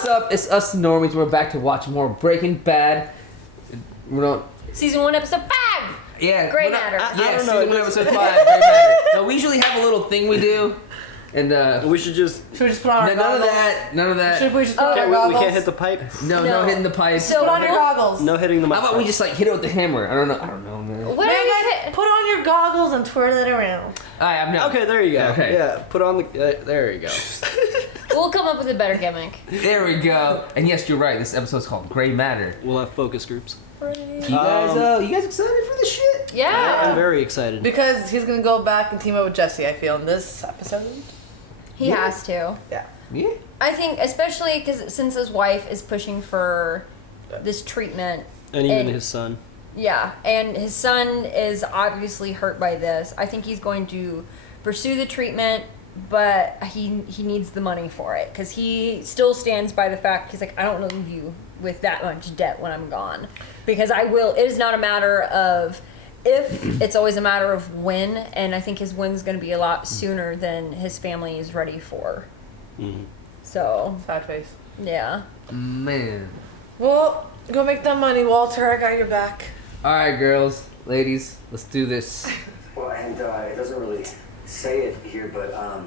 what's up? It's us normies. We're back to watch more Breaking Bad. We don't. Season 1, episode 5. Yeah. Grey we're not- Matter. Yeah, I don't know, season 1, it episode 5. Grey Matter. No, we usually have a little thing we do, and We should just. Should we just put on our none of goggles? that. None of that. Should we just put on Okay, our we goggles? can't hit the pipe. No, No. hitting the pipes. So- Put on your goggles. No hitting the mic. How about we just like hit it with the hammer? I don't know, man. What Man, are we guys, hit? put on your goggles and twirl it around. I'm not. Okay, there you go. Okay. Yeah, put on the. There you go. We'll come up with a better gimmick. There we go. And yes, you're right. This episode's called Grey Matter. We'll have focus groups. You guys excited for this shit? I'm Yeah. very excited. Because he's gonna go back and team up with Jesse, I feel, in this episode. He has to. Yeah. Yeah. I think, especially because since his wife is pushing for this treatment. And even And- his son. Yeah, and his son is obviously hurt by this. I think he's going to pursue the treatment, but he needs the money for it because he still stands by the fact he's like, I don't leave you with that much debt when I'm gone, because I will. It is not a matter of if; it's always a matter of when. And I think his win's going to be a lot sooner than his family is ready for. Mm-hmm. So Sad face. yeah. Man. Well, go make that money, Walter. I got your back. All right, girls, ladies, let's do this. Well, and it doesn't really say it here, but I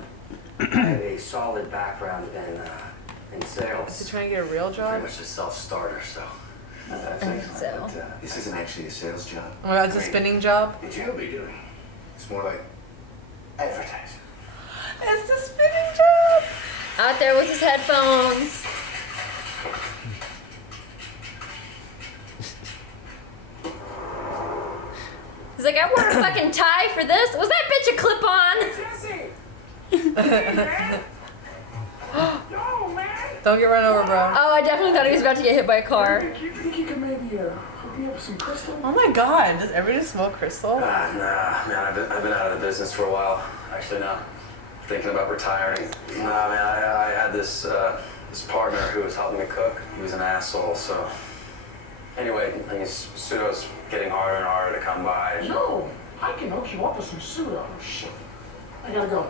have a solid background in Is he sales. trying to get a real Pretty job? much a self-starter, so. So This isn't actually a sales job. Oh my god, it's a spinning job. What you'll be doing. It's more like advertising. It's the spinning job! out there with his headphones. He's like, I wore a fucking tie for this. Was that bitch a clip-on? No, man! Don't get run over, bro. Oh, I definitely thought he was about to get hit by a car. You think you could maybe hook me up with some crystal? Oh my god, does everybody smoke crystal? Nah, man, I've been out of the business for a while. Actually, now thinking about retiring. Nah, man, I had this partner who was helping me cook. He was an asshole, so. Anyway, I guess pseudo's getting harder and harder to come by. No, I can hook you up with some pseudo. Oh, shit. I gotta go.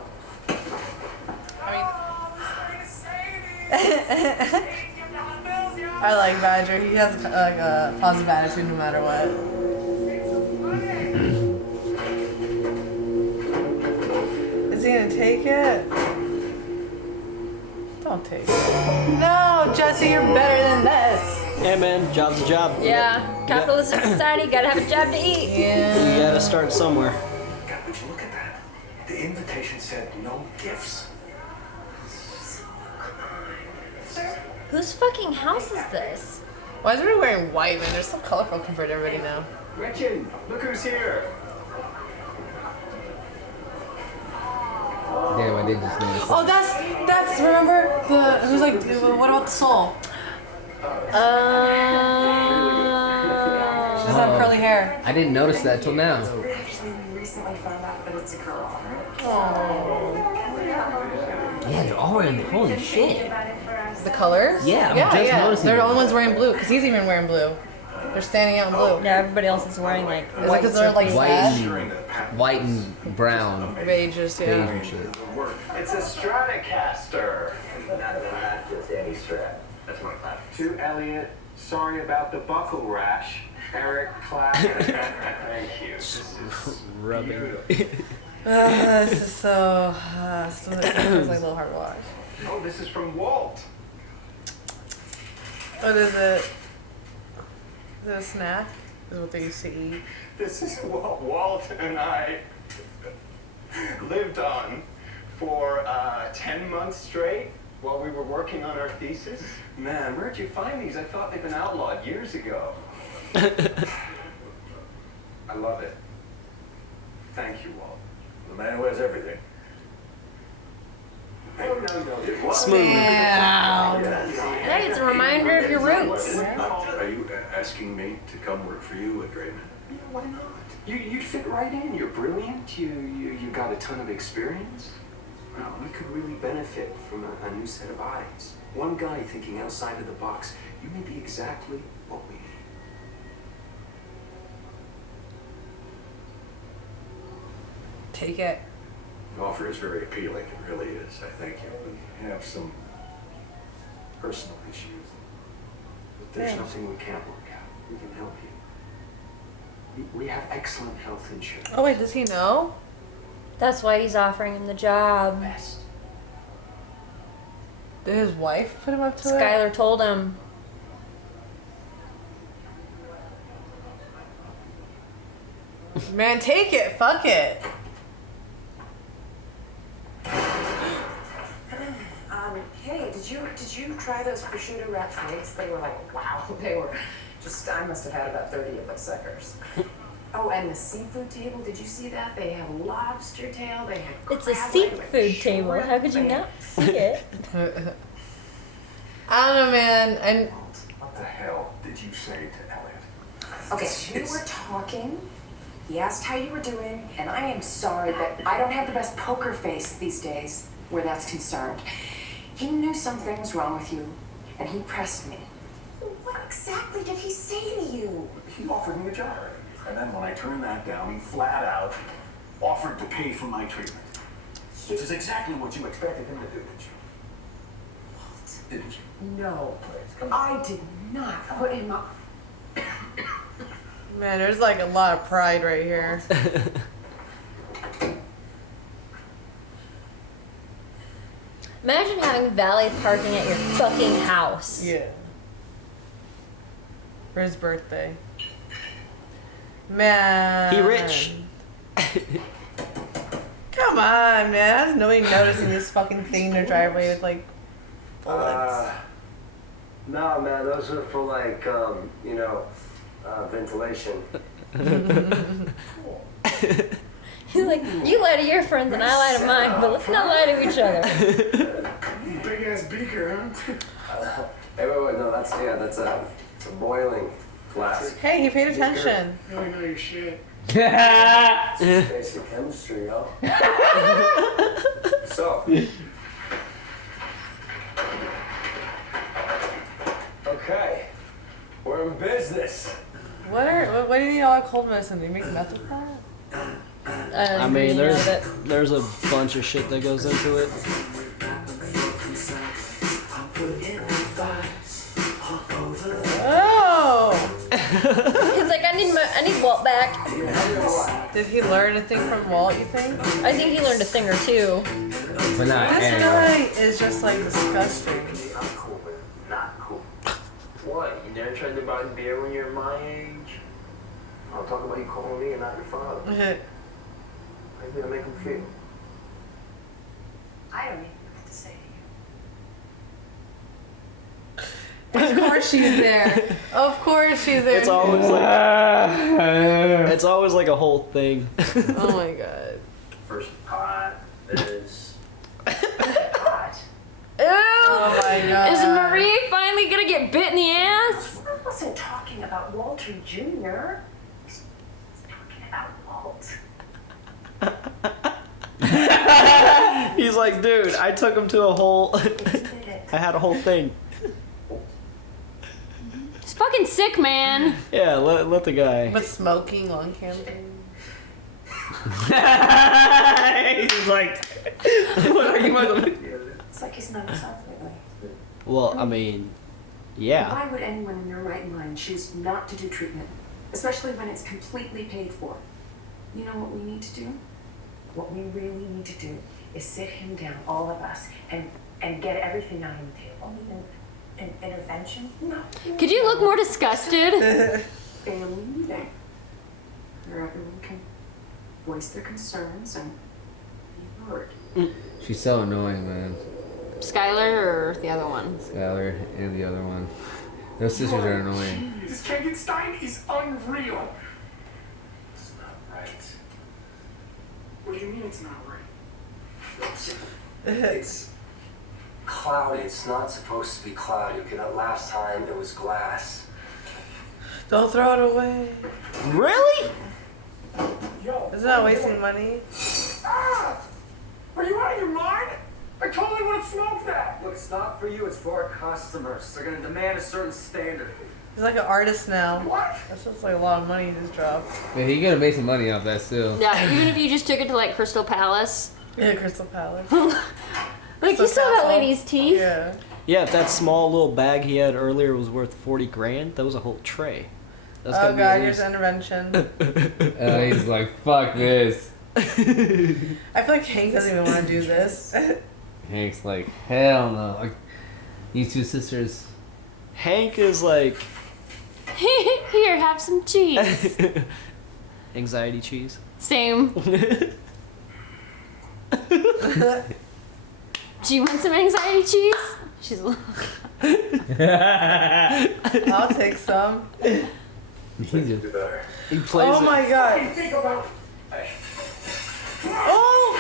I like Badger. He has like a positive attitude no matter what. Is he gonna take it? Don't take it. No, Jesse, you're better than this. Hey man, job's a job. Yeah, capitalistic society, gotta have a job to eat. Yeah. You gotta start somewhere. God, would you look at that? The invitation said no gifts. Whose fucking house is this? Why is everybody wearing white, man? They're so colorful compared to everybody now. Gretchen, look who's here. Damn, I did just notice. Oh, that's remember the who's like what about the soul? She doesn't have curly hair. I didn't notice that till now. Actually, we recently found out that it's a girl. Yeah, they're all wearing. Holy shit. The colors? Yeah, I'm yeah, just yeah. noticing They're the that. only ones wearing blue because he's even wearing blue. They're standing out in blue. Yeah, everybody else is wearing like Is it white because they're like circles. White sad? white and brown. Beige, Beige yeah. and shit. It's a Stratocaster. Not just any Strat. That's my class. To Elliot, sorry about the buckle rash. Eric Clapp. Thank you. Rubbing. This is so. It's like a little hard to watch. Oh, this is from Walt. What is it? Is it a snack? Is what they used to eat. This is what Walt and I lived on for 10 months straight while we were working on our thesis. Man, where'd you find these? I thought they'd been outlawed years ago. I love it. Thank you, Walt. The man who has everything. Oh, no, it was. Smooth. Hey, it's a reminder of your roots. Are you asking me to come work for you at Grayman? Yeah, why not? You fit right in. You're brilliant. You got a ton of experience. Well, we could really benefit from a new set of eyes. One guy thinking outside of the box. You may be exactly what we need. Take it. The offer is very appealing. It really is. I thank you. We have some personal issues. But there's Yeah. nothing we can't work out. We can help you. We have excellent health insurance. Oh wait, does he know? That's why he's offering him the job. Best. Did his wife put him up to it? Skylar told him. Man, take it. Fuck it. Hey, did you try those prosciutto wrapped figs? They were like, wow, they were just, I must have had about 30 of those suckers. Oh, and the seafood table, did you see that? They had lobster tail, they had It's a crab leg, seafood table. shrimp, How could you they not see it? I don't know, man. And What the hell did you say to Elliot? Okay, we were talking. He asked how you were doing, and I am sorry, but I don't have the best poker face these days where that's concerned. He knew something was wrong with you, and he pressed me. What exactly did he say to you? He offered me a job. And then when I turned that down, he flat out offered to pay for my treatment. Which is exactly what you expected him to do, didn't you? Didn't you? No, Please, come I did not put him up. man, there's like a lot of pride right here. Imagine having valet parking at your fucking house. Yeah. For his birthday. Man. He rich. Come on, man. How's nobody noticing this fucking thing in their driveway with like bullets? No, man, those are for like, ventilation. He's like, you lie to your friends and I lie to mine, but let's not lie to each other. Big ass beaker, huh? Hey, wait, no, that's it's a boiling glass. Hey, he paid attention. Really know your shit. It's basic chemistry, yo. So. Okay, we're in business. What do you need all that cold medicine? Do you make meth with that? I mean, there's a bunch of shit that goes into it. Oh! He's like, I need Walt back. Did he learn a thing from Walt, you think? I think he learned a thing or two. But not This animal. guy is just like disgusting. Not cool, man. Not cool. What? You never tried to buy beer when you were my age? I'll talk about you calling me and not your father. How you gonna make him feel? I don't even know what to say to you. Of course she's there. Of course she's there. It's always like a whole thing. Oh my god. First pot is hot. Ew! Oh my god. Is Marie finally gonna get bit in the ass? I wasn't talking about Walter Jr. I was talking about Walt. He's like, dude, I took him to a whole. I had a whole thing. He's fucking sick, man. Yeah, let the guy. But smoking, lung cancer. He's like, what are you about to It's like he's not himself lately. Well, I mean, yeah. Why would anyone in their right mind choose not to do treatment? Especially when it's completely paid for. You know what we need to do? What we really need to do is sit him down, all of us, and get everything out on the table. An intervention? No. Could you look more disgusted? Family meeting. Where everyone can voice their concerns and be heard. She's so annoying, man. Skylar or the other one? Skylar and the other one. Those sisters are annoying. This Frankenstein is unreal. It's not right. What do you mean it's not right? It's cloudy. It's not supposed to be cloudy. Okay, that last time it was glass. Don't throw it away. Really? Yo. Isn't that wasting money? Ah! Are you out of your mind? I totally would have smoked that. Look, it's not for you. It's for our customers. They're gonna demand a certain standard. He's like an artist now. What? That's just like a lot of money you just dropped. Yeah, he gonna make some money off that still. Yeah, even if you just took it to like Crystal Palace. Yeah, Crystal Palace. Like, you saw that Castle. lady's teeth? Yeah. Yeah, if that small little bag he had earlier was worth 40 grand, that was a whole tray. That's Oh gotta be god, at here's least- intervention. He's like, fuck this. I feel like Hank doesn't even want to do this. Hank's like, hell no. Like, these two sisters. Hank is like Here, have some cheese. anxiety cheese. Same. Do you want some anxiety cheese? She's I'll take some. Do better. He plays Oh my god. Oh,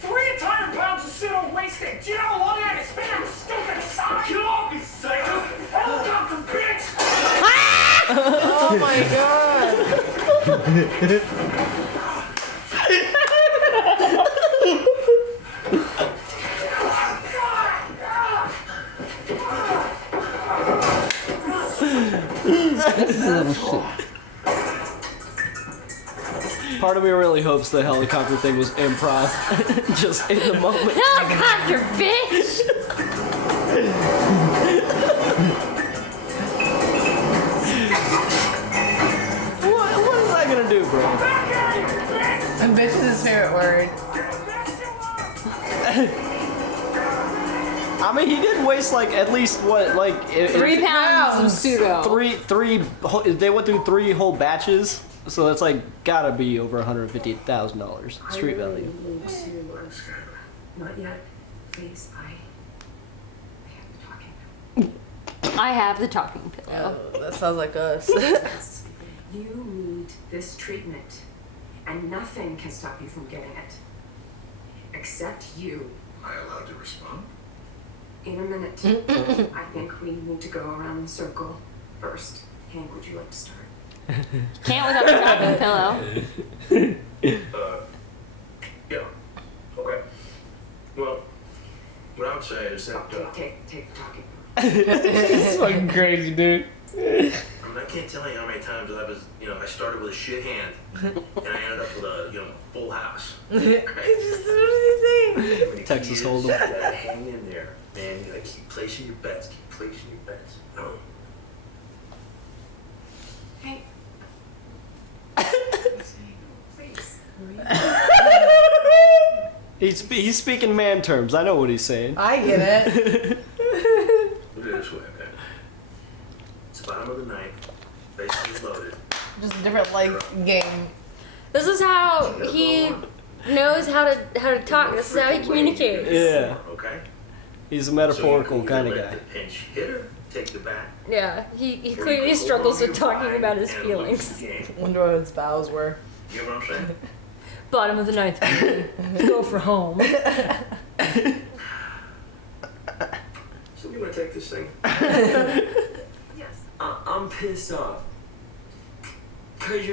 300 pounds of shit on wasted. Do you know how long I had to spend on stupid side? Get off me, psycho! Helicopter, bitch! oh my god. This is a little shit. Part of me really hopes the helicopter thing was improv, just in the moment. helicopter, bitch. What is that gonna do, bro? And bitch is his favorite word. I mean, he did waste like at least what, like 3 pounds of pseudo. They went through 3 whole batches, so that's like gotta be over $150,000 street value. Need to, not yet. Please, I have the talking. I have the talking pillow. Oh, that sounds like us. You need this treatment, and nothing can stop you from getting it. Except you. Am I allowed to respond? In a minute. I think we need to go around the circle first. Hank, would you like to start? Can't without the talking pillow. Yeah. Okay. Well, what I would say is that Take the talking. This is fucking crazy, dude. I mean, I can't tell you how many times I was, I started with a shit hand, and I ended up with a, full house. What is he saying? Texas Hold'em. You gotta hang in there, man. You gotta keep placing your bets. Keep placing your bets. No. Hank. Please. He's speaking man terms. I know what he's saying. I get it. Look at it this way, okay? It's the bottom of the ninth. Basically loaded. Just a different like game. This is how he knows how to talk. This is how he communicates. Yeah. Okay? He's a So metaphorical you can kind of either let guy. the pinch hitter take the bat. Yeah, he clearly struggles with talking about his feelings. Wonder what his vows were. You know what I'm saying? Bottom of the ninth. Go for home. So we want to take this thing? Yes. I'm pissed off. Cause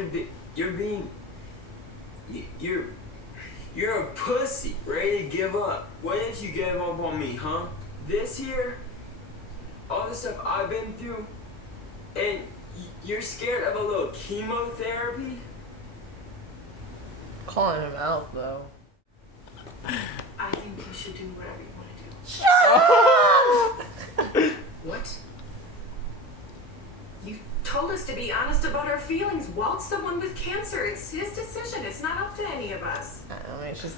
you're a pussy, ready to give up. Why didn't you give up on me, huh? This here, all the stuff I've been through, and you're scared of a little chemotherapy? Calling him out though. I think you should do whatever you want to do. What? You told us to be honest about our feelings. Walt's the one with cancer. It's his decision. It's not up to any of us. I mean, it's just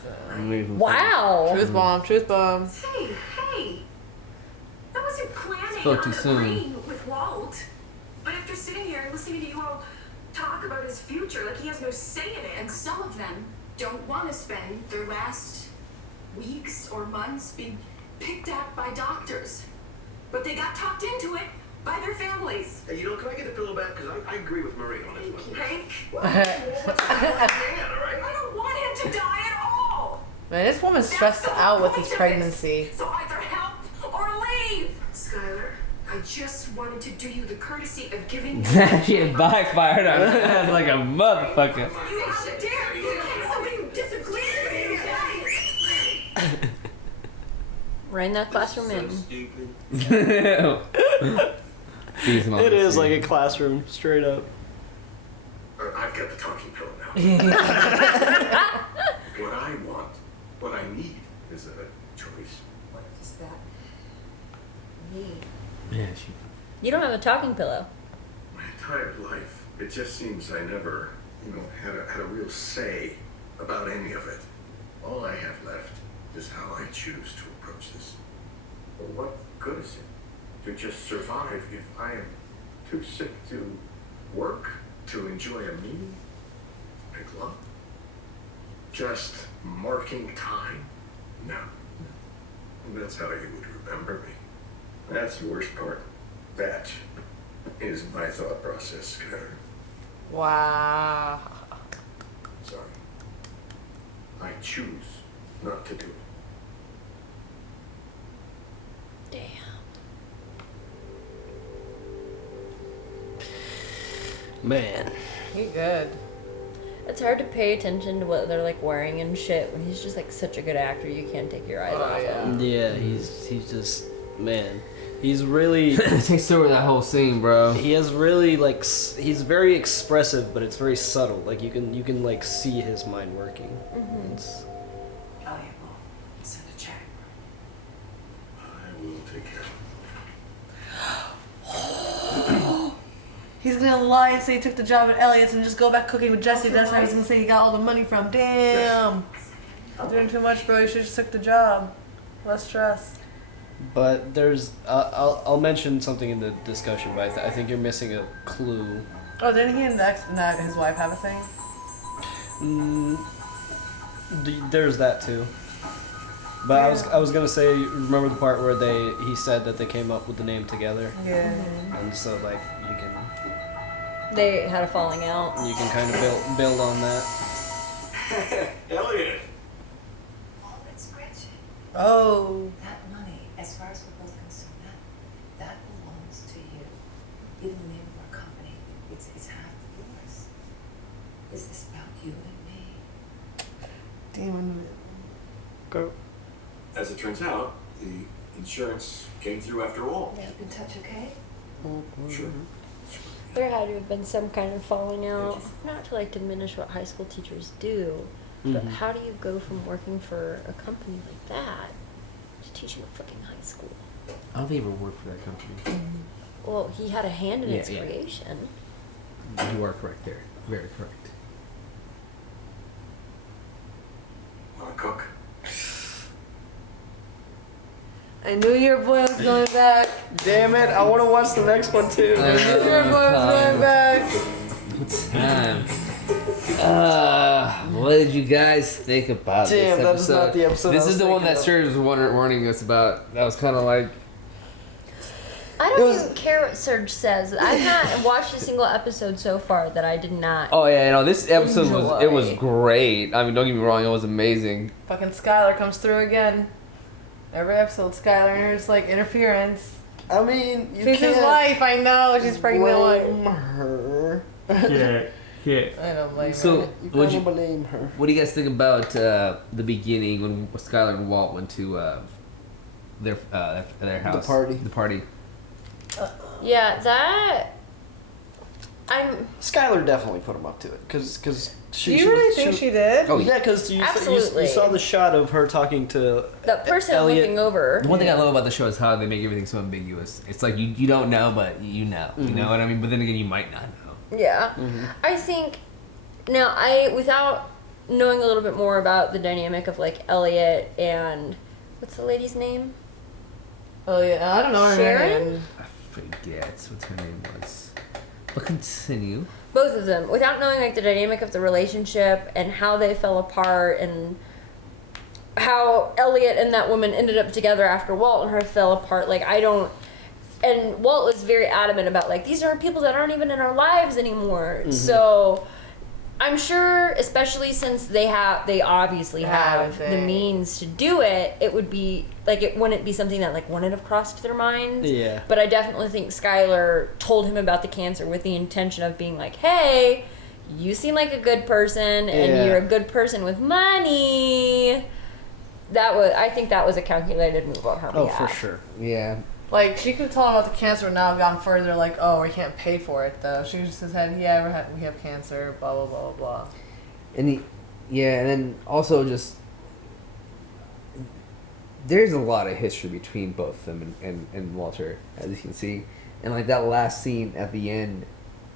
Wow. truth bomb, truth bomb. Hey, I wasn't planning Spoke on too soon. agreeing with Walt. But after sitting here and listening to you all talk about his future like he has no say in it, and some of them don't want to spend their last weeks or months being picked at by doctors. But they got talked into it by their families. Hey, can I get the pillow back? Because I agree with Marie on this one. Hank, Well, what's the man, all right? I don't want him to die at all. Man, this woman's That's stressed the out with point his of pregnancy. this. So either help or leave. Skylar, I just wanted to do you the courtesy of giving That shit backfired on his ass like a motherfucker. You have to dare. You can't somebody who disagrees with you. Rein that classroom in. Stupid. It is like a classroom, straight up. I've got the talking pillow now. What I want, what I need, is a choice. What is that? Yeah, she. You don't have a talking pillow. My entire life, it just seems I never, had a real say about any of it. All I have left is how I choose to approach this. Well, what good is it to just survive if I am too sick to work, to enjoy a meal, a club? Just marking time? No. That's how you would remember me. That's the worst part. That is my thought process, Skyler. Wow. Sorry. I choose not to do it. Man. He good. It's hard to pay attention to what they're like wearing and shit when he's just like such a good actor. You can't take your eyes off him. Yeah, he's just man. He's really takes over that whole scene, bro. He has really like he's very expressive, but it's very subtle. Like you can like see his mind working. It's, Elliot will send a check. I will take care of He's gonna lie and say he took the job at Elliot's and just go back cooking with Jesse. That's how he's gonna say he got all the money from. Damn. You're doing too much, bro. You should just took the job. Less stress. but there's I'll mention something in the discussion, but I think you're missing a clue. Oh, didn't he and his wife have a thing? There's that too. But I was gonna say, remember the part where he said that they came up with the name together? Yeah. And so like They had a falling out. you can kind of build on that. Elliot! Oh. That money, as far as we're both concerned, that belongs to you. Even the name of our company, it's half yours. Is this about you and me? Demon. Go. As it turns out, the insurance came through after all. Keep in touch, okay? Sure. There had to have been some kind of falling out. Not to like diminish what high school teachers do, but how do you go from working for a company like that to teaching at fucking high school? I don't think he ever worked for that company. Well, he had a hand in its Yeah. creation. You are correct there. Very correct. Wanna cook? I knew your boy was going back. Damn it! I want to watch the next one too. I knew your boy was going back. What time? What did you guys think about Damn, this that episode? is not the episode I This was is the one thinking that of. Serge was warning us about. That was kind of like. I don't even care what Serge says. I've not watched a single episode so far that I did not. Oh yeah, no, this episode was Enjoy. great. I mean, don't get me wrong, it was amazing. Fucking Skylar comes through again. Every episode, Skylar and her like interference. I mean, you She's his can't wife. I know. She's pregnant. blame her. Yeah. I don't blame So, her. You what'd can't you- blame her. What do you guys think about the beginning when Skylar and Walt went to their house? party. The party. Yeah, that. Skylar definitely put him up to it, because Do you really think she did? Oh yeah, because you Absolutely. saw the shot of her talking to That person Elliot. looking over. The one thing I love about the show is how they make everything so ambiguous. It's like you don't know, but you know. You know what I mean? But then again, you might not know. Yeah. I think now without knowing a little bit more about the dynamic of like Elliot and what's the lady's name? Oh yeah, I don't know her Sharon? name. I forget what her name was. But continue. Both of them. Without knowing like the dynamic of the relationship and how they fell apart and how Elliot and that woman ended up together after Walt and her fell apart, like I don't. And Walt was very adamant about like these are people that aren't even in our lives anymore. So I'm sure, especially since they obviously have the means to do it, it would be like it wouldn't be something that like wouldn't have crossed their minds. Yeah. But I definitely think Skylar told him about the cancer with the intention of being like, hey, you seem like a good person and Yeah. you're a good person with money. I think that was a calculated move on her Oh, behalf. for sure. Yeah. Like she could have told him about the cancer, and now gone further. Like, oh, we can't pay for it though. She just said, we have cancer. Blah blah blah blah. And and then also just there's a lot of history between both of them and Walter, as you can see. And like that last scene at the end,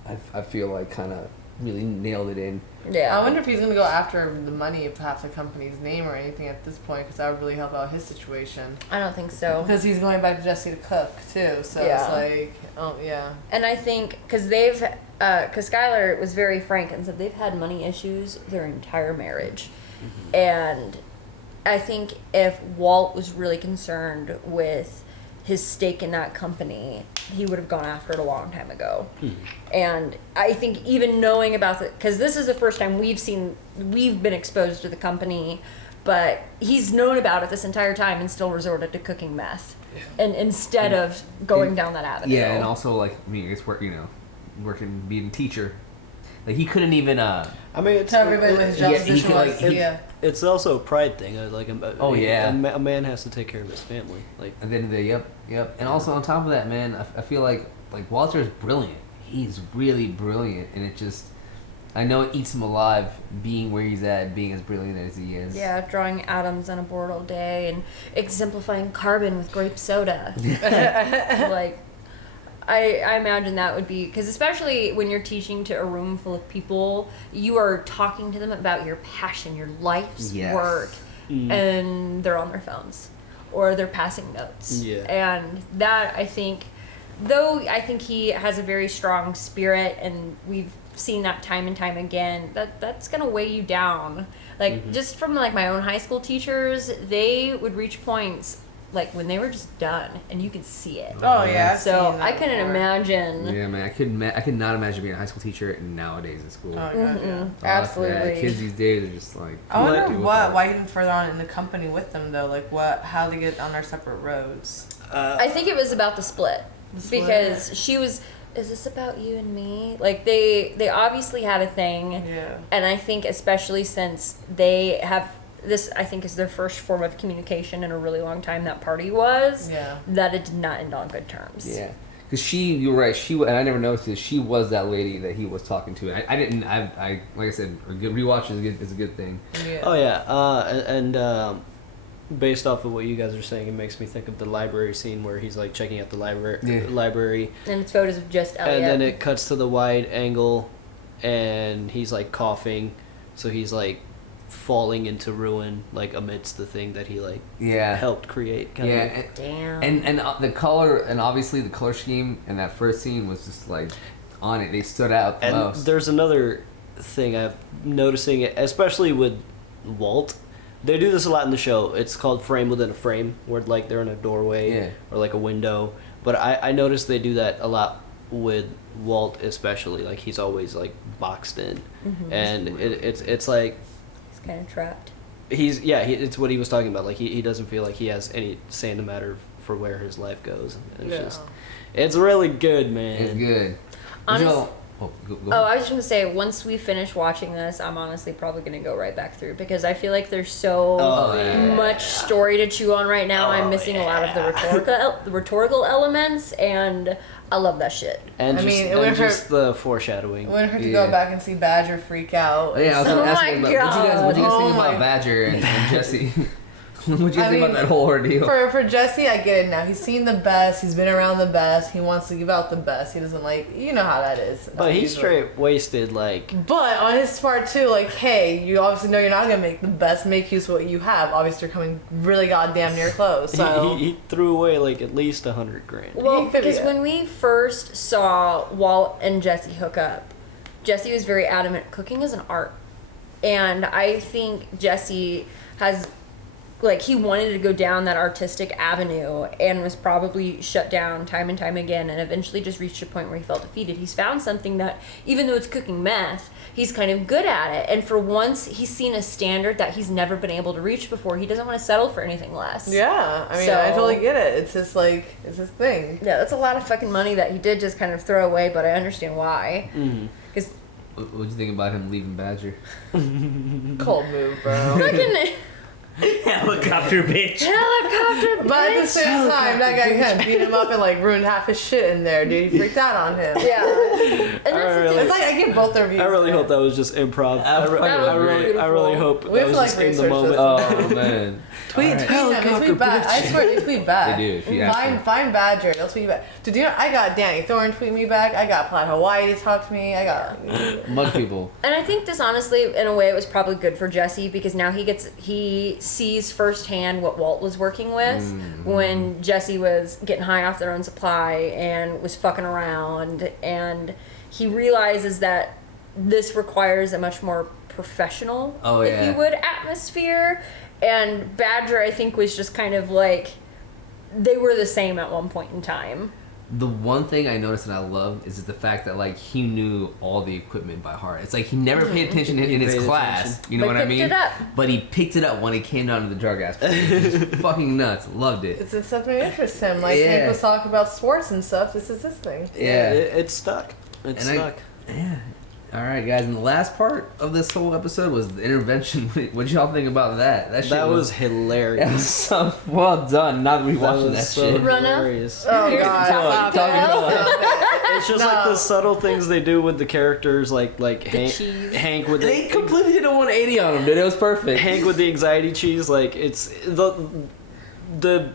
I feel like kind of really nailed it in. Yeah. I wonder if he's going to go after the money of half the company's name or anything at this point, because that would really help out his situation. I don't think so. Because he's going back to Jesse to cook, too. So it's like, oh, yeah. And I think, because Skylar was very frank and said they've had money issues their entire marriage. Mm-hmm. And I think if Walt was really concerned with his stake in that company, he would have gone after it a long time ago. And I think even knowing about it, because this is the first time we've been exposed to the company, but he's known about it this entire time and still resorted to cooking meth, and instead of going down that avenue. Yeah, and also like I mean, it's working being a teacher. Like he couldn't even. I mean, it's tell everybody what his job position was. It's also a pride thing. Like, a man has to take care of his family. Like, and then yep. And also on top of that, man, I feel like Walter's brilliant. He's really brilliant, and it just, I know it eats him alive being where he's at, being as brilliant as he is. Yeah, drawing atoms on a board all day and exemplifying carbon with grape soda. Like, I imagine that would be, because especially when you're teaching to a room full of people, you are talking to them about your passion, your life's work, and they're on their phones or they're passing notes. Yeah. And that, I think, though I think he has a very strong spirit, and we've seen that time and time again, that's gonna weigh you down. Like, just from like my own high school teachers, they would reach points like when they were just done, and you could see it. Oh yeah. So I couldn't imagine. Yeah, man, I could not imagine being a high school teacher nowadays in school. Oh god, yeah. Absolutely. Kids these days are just like. I wonder why he didn't further on in the company with them though. Like how they get on their separate roads. I think it was about the split. Because she was. Is this about you and me? Like they obviously had a thing. Yeah. And I think especially since they have. This, I think, is their first form of communication in a really long time. That party was that it did not end on good terms. Yeah, because you're right. And I never noticed this. She was that lady that he was talking to. I didn't. I like I said, a good rewatch is a good thing. Yeah. Oh yeah, and based off of what you guys are saying, it makes me think of the library scene where he's like checking out the library, and it's photos of just Elliot. And then it cuts to the wide angle, and he's like coughing, so he's like falling into ruin, like amidst the thing that he helped create. Damn. And the color, and obviously the color scheme in that first scene was just like on it. They stood out the most. There's another thing I'm noticing, especially with Walt. They do this a lot in the show. It's called frame within a frame, where like they're in a doorway or like a window. But I noticed they do that a lot with Walt, especially. Like he's always like boxed in, and it's like. Kind of trapped. It's what he was talking about. Like he doesn't feel like he has any say in the matter for where his life goes. It's really good, man. It's good. Honestly, go I was just gonna say, once we finish watching this, I'm honestly probably gonna go right back through, because I feel like there's so much story to chew on right now. I'm missing a lot of the rhetorical elements, and I love that shit. And it wouldn't hurt the foreshadowing. It wouldn't hurt to go back and see Badger freak out. Yeah, I was gonna ask you about what you guys think about Badger and Jesse? What do you think about that whole ordeal? For Jesse, I get it now. He's seen the best. He's been around the best. He wants to give out the best. He doesn't you know how that is. But he's straight wasted, like. But on his part too, like, hey, you obviously know you're not gonna make the best. Make use of what you have. Obviously, you're coming really goddamn near close. So he threw away like at least $100,000. Well, because when we first saw Walt and Jesse hook up, Jesse was very adamant. Cooking is an art, and I think Jesse has. Like, he wanted to go down that artistic avenue and was probably shut down time and time again, and eventually just reached a point where he felt defeated. He's found something that, even though it's cooking meth, he's kind of good at it. And for once, he's seen a standard that he's never been able to reach before. He doesn't want to settle for anything less. Yeah, I mean, I totally get it. It's just like, it's his thing. Yeah, that's a lot of fucking money that he did just kind of throw away, but I understand why. Because what'd you think about him leaving Badger? Cold move, bro. Fucking... Helicopter bitch. Helicopter But at the bitch. same time, that guy kind of beat him up and like ruined half his shit in there, dude. He freaked out on him. Yeah. And that's the thing. It's like I give both their views. I really hope that was just improv. I really hope We that have was to, just like, in the research moment. this. Oh man. Tweet, All right. tweet them. They tweet back. I swear, they tweet back. They do, if you ask them. Find Badger. They'll tweet you back. Dude, you know, I got Danny Thorne tweet me back. I got Plaid Hawaii to talk to me. I got Much people. And I think this honestly, in a way, it was probably good for Jesse because now he sees firsthand what Walt was working with when Jesse was getting high off their own supply and was fucking around, and he realizes that this requires a much more professional, if you would, atmosphere. And Badger, I think, was just kind of like they were the same at one point in time. The one thing I noticed and I love is the fact that like he knew all the equipment by heart. It's like he never paid attention in his class. You know what I mean? Picked it up. But he picked it up when it came down to the drug aspect. Just fucking nuts. Loved it. it's something that interests him. Like Hank was talking about sports and stuff. This is his thing. Yeah. It's stuck. It's stuck. Yeah. All right, guys. And the last part of this whole episode was the intervention. What y'all think about that? That shit was hilarious. That was so well done. Now that we watching that so shit. hilarious. Oh god. It's just like the subtle things they do with the characters, like Hank with They completely did a 180 on him, dude. It was perfect. Hank with the anxiety cheese, like it's the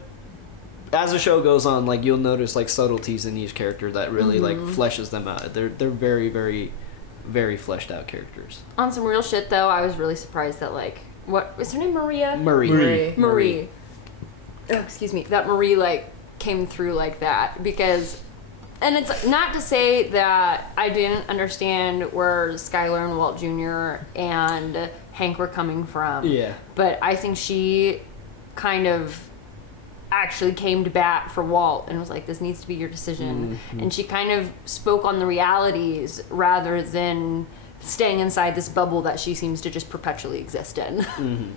as the show goes on, like you'll notice like subtleties in each character that really like fleshes them out. They're very, very, very fleshed out characters. On some real shit though, I was really surprised that like what was her name? Marie. Oh, excuse me. That Marie like came through like that because. And it's not to say that I didn't understand where Skylar and Walt Jr. and Hank were coming from. Yeah. But I think she kind of actually came to bat for Walt and was like, this needs to be your decision. Mm-hmm. And she kind of spoke on the realities rather than staying inside this bubble that she seems to just perpetually exist in. Mm-hmm.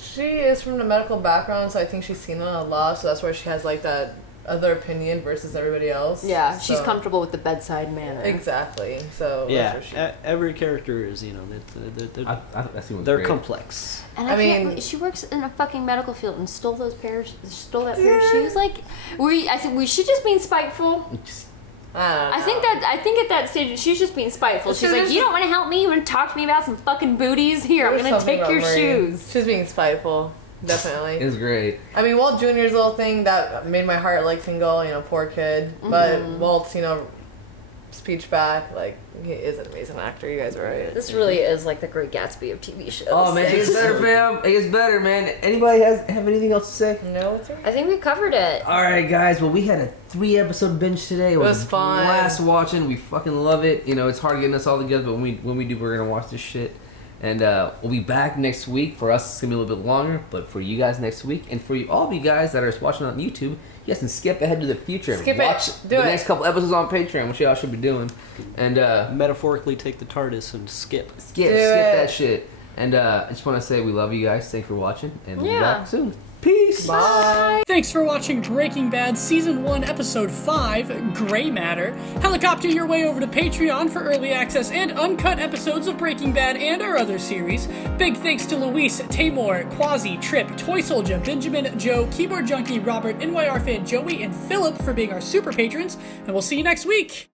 She is from the medical background, so I think she's seen it a lot, so that's where she has like that other opinion versus everybody else. Yeah, she's comfortable with the bedside manner. Exactly. So yeah, every character is, you know, they're complex. And I can't believe she works in a fucking medical field and stole that pair of shoes. Like, I think she's just being spiteful. I think at that stage she's just being spiteful. She's like, you don't want to help me? You want to talk to me about some fucking booties? Here, I'm gonna take your shoes. She's being spiteful. Definitely. It was great. I mean, Walt Jr.'s little thing that made my heart like tingle, you know, poor kid. But Walt's, you know, speech back, like, he is an amazing actor. You guys are right. This really is like the Great Gatsby of TV shows. Oh man, it gets better, fam. It gets better, man. Anybody have anything else to say? No, I think we covered it. All right, guys. Well, we had a 3-episode binge today. It was fun. Blast watching. We fucking love it. You know, it's hard getting us all together, but when we do, we're gonna watch this shit. And we'll be back next week. For us, it's going to be a little bit longer. But for you guys next week, and for all of you guys that are watching on YouTube, you guys can skip ahead to the future. Watch the next couple episodes on Patreon, which y'all should be doing. And metaphorically take the TARDIS and skip that shit. And I just want to say we love you guys. Thanks for watching. And we'll be back soon. Peace. Bye. Thanks for watching Breaking Bad Season 1, Episode 5, Gray Matter. Helicopter your way over to Patreon for early access and uncut episodes of Breaking Bad and our other series. Big thanks to Luis, Tamor, Quasi, Trip, Toy Soldier, Benjamin, Joe, Keyboard Junkie, Robert, NYR Fan Joey, and Philip for being our super patrons. And we'll see you next week.